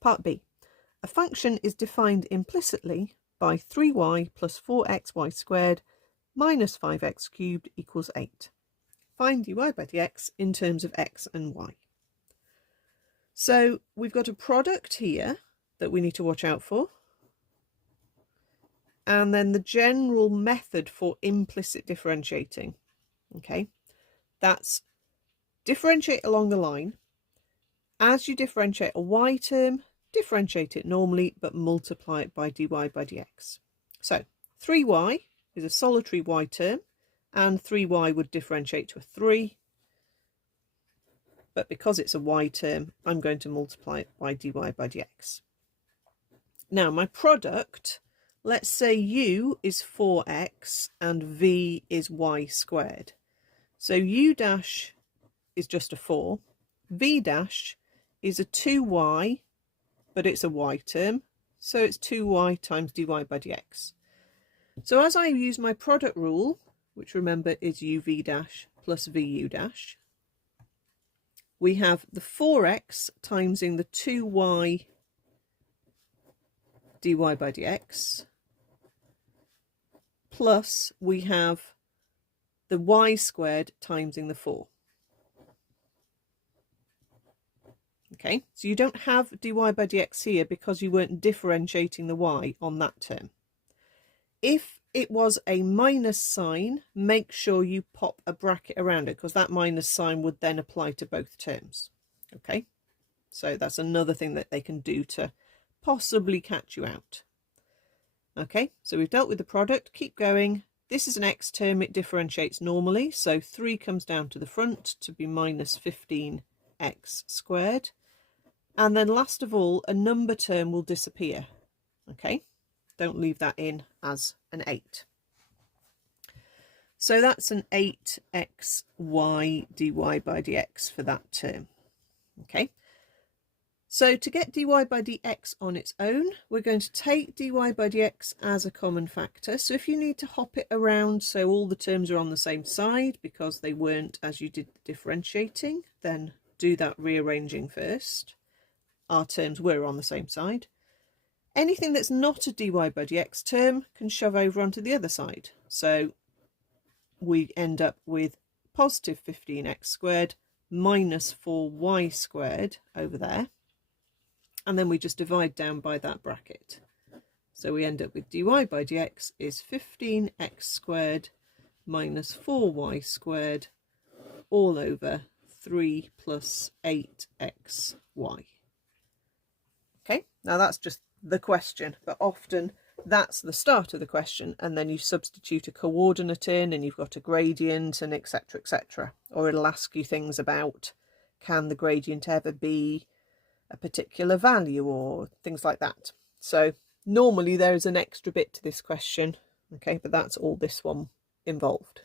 Part B. A function is defined implicitly by 3y plus 4xy squared minus 5x cubed equals 8. Find dy by dx in terms of x and y. So we've got a product here that we need to watch out for. And then the general method for implicit differentiating. Okay, that's differentiate along the line. As you differentiate a y term, differentiate it normally, but multiply it by dy by dx. So 3y is a solitary y term, and 3y would differentiate to a 3. But because it's a y term, I'm going to multiply it by dy by dx. Now my product, let's say u is 4x and v is y squared. So u dash is just a 4. V dash is a 2y, but it's a y term. So it's 2y times dy by dx. So as I use my product rule, which remember is uv dash plus vu dash, we have the 4x timesing the 2y dy by dx, plus we have the y squared timesing the 4. Okay, so you don't have dy by dx here because you weren't differentiating the y on that term. If it was a minus sign, make sure you pop a bracket around it, because that minus sign would then apply to both terms. Okay, so that's another thing that they can do to possibly catch you out. Okay, so we've dealt with the product. Keep going. This is an x term, it differentiates normally, so 3 comes down to the front to be minus 15x squared. And then last of all, a number term will disappear. Okay, don't leave that in as an 8. So that's an 8xy dy by dx for that term. Okay, so to get dy by dx on its own, we're going to take dy by dx as a common factor. So if you need to hop it around so all the terms are on the same side because they weren't as you did the differentiating, then do that rearranging first. Our terms were on the same side. Anything that's not a dy by dx term can shove over onto the other side. So we end up with positive 15x squared minus 4y squared over there. And then we just divide down by that bracket. So we end up with dy by dx is 15x squared minus 4y squared all over 3 plus 8xy. Okay, now that's just the question, but often that's the start of the question, and then you substitute a coordinate in and you've got a gradient and etc, etc. Or it'll ask you things about, can the gradient ever be a particular value or things like that. So normally there is an extra bit to this question, okay, but that's all this one involved.